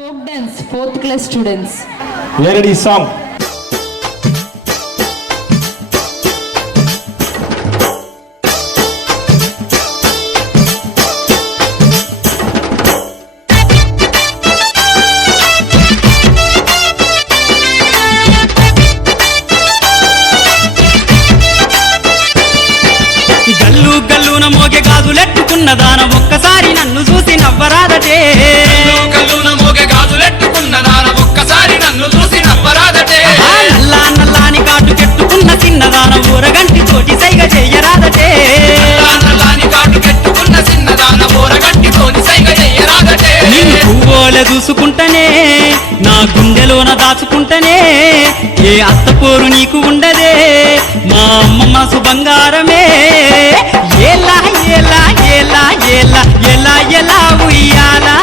Folk dance, 4th class students. We are ready, song. గల్లు గల్లున మోగే గాజులెట్టుకున్న దాన ఒక్కసారి నన్ను చూసి నవ్వరాదటే. గల్లున మోగే గాజులెట్టుకున్న దాన ఒక్కసారి నన్ను చూసి నవ్వరాదటే. నల్లా నల్లాని కాటు కెట్టుకున్న చిన్నదాన ఊరగంటి తోటి సైగ చెయ్యరాదటే. నల్లాని కాటు కెట్టుకున్న చిన్నదాన ఊరగంటి తోటి సైగ చెయ్యరాదటే. నిన్ను పువ్వోలే చూసుకుంటనే నా గుండెలోన దాచుకుంటనే ఏ అత్తపోరు నీకు ఉండదే మా అమ్మ మనసు బంగారమే. ఎలా ఎలా ఎలా ఎలా ఎలా ఎలా ఉయ్యాలా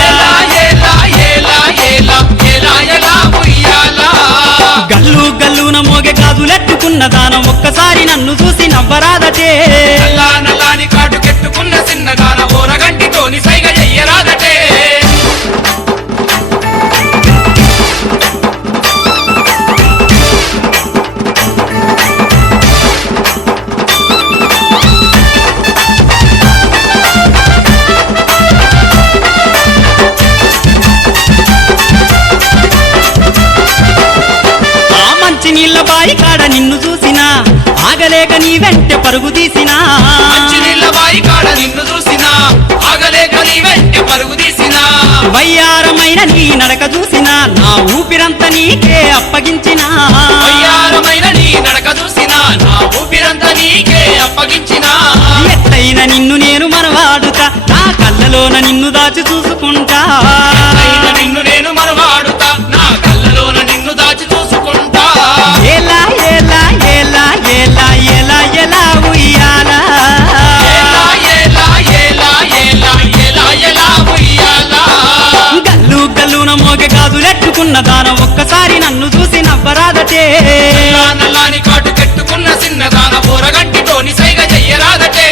ఏలా ఏలా ఏలా ఏలా ఏలా ఎలా ఉయ్యాలా. గల్లు గల్లున మోగే గాజులెట్టుకున్న దానం ఒక్కసారి నన్ను చూసి నవ్వరాదటే. నల్లాని కాటు కెట్టుకున్న చిన్నదాన ఊరగంటి తోని సైగ చెయ్యరాదటే. ఆ మంచి నీళ్ళ బాయి కాడ నిన్ను చూసినా ఆగలేక నీ వెంట పరుగు తీసినా. మంచినీళ్ళ బాయి కాడ నిన్ను చూసినా ఆగలేక నీ వెంట పరుగు తీసినా. వయ్యారమైన నీ నడక చూసినా నా ఊపిరంతా నీకే అప్పగించినా. వయ్యారమైన నీ నడక చూసినా నా ఊపిరంతా నీకే అప్పగించినా. ఎట్లయినా నిన్ను నేను మనవాడుతా నా కళ్ళలోన నిన్ను దాచి చూసుకుంటా. అయిన నిన్ను నేను మరవాడుతా నా కళ్ళలోన నిన్ను దాచి చూసుకుంటా. ఎలా ఎలా ఎలా ఎలా ఎలా ఎలా ఉయ్యాలా ఏలా ఏలా ఏలా ఏలా ఏలా ఎలా ఉయ్యాలా. గల్లు గల్లున మోగే గాజులెట్టుకున్న దానం ఒక్కసారి నన్ను చూసి నవ్వరాదటే. నల్లాని కాటు కెట్టుకున్న చిన్నదాన ఊరగంటి తోని సైగ చెయ్యరాదటే.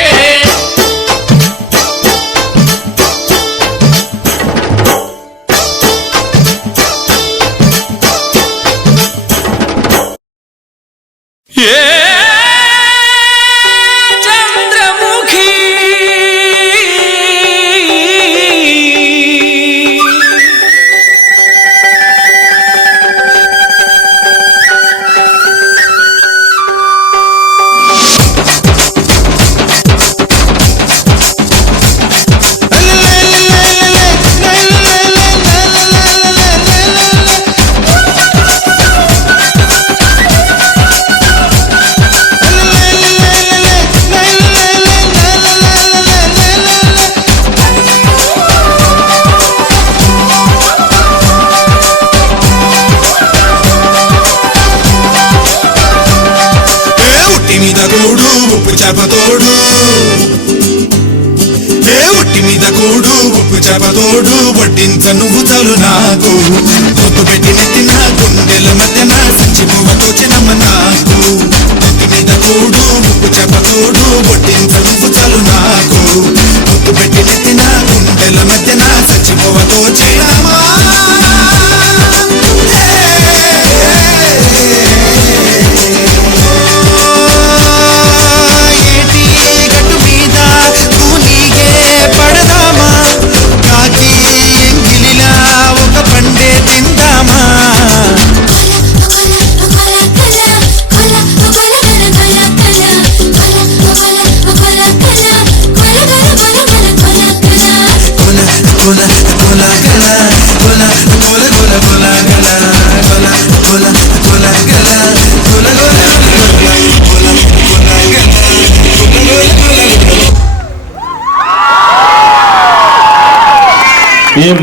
ఏ చంద్రముఖి మీద కూడు ఉప్పు చేపతోడు ఉట్టి మీద కూడు ఉప్పు చేపతోడు వడ్డించ నువ్వు చాలు నాకు పొత్తు పెట్టి నెత్తిన గుండెల మధ్యన సంచిపోవతో చిన్నమ్మ నాకు పొత్తు మీద కూడు ఉప్పు చేపతోడు వడ్డించ నువ్వు చాలు నాకు పొత్తు పెట్టి నెత్తిన గుండెల మధ్యన సంచిపోవతో చిన్నమ్మ.